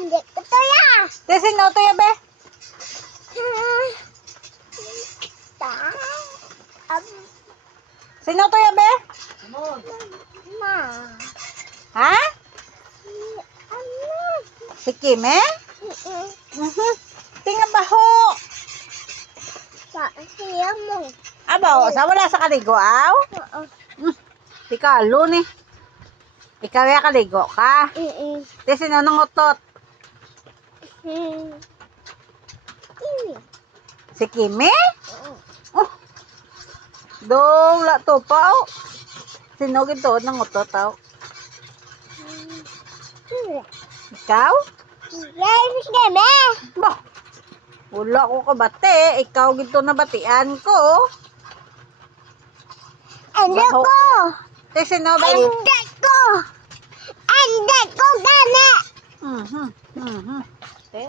Hindi ko to ya. Te, sino to ya, be? Sino to ya, be? Ma. Ha? Si Kime? Tingnan ba ho? Siya mo. Aba, sa wala sa kaligo, aw? Di kalo ni. Ikaw ya kaligo ka. Te, sino nang utot? Si Kimi? Oh, dong, la to pa, aw. Sino gito nang utot, aw? Ikaw? Bah, wala ko kabate. Ikaw gito na batian ko. Hindi Baho. ko. Te, sino ba? Hindi ko. Hindi ko gani. Te,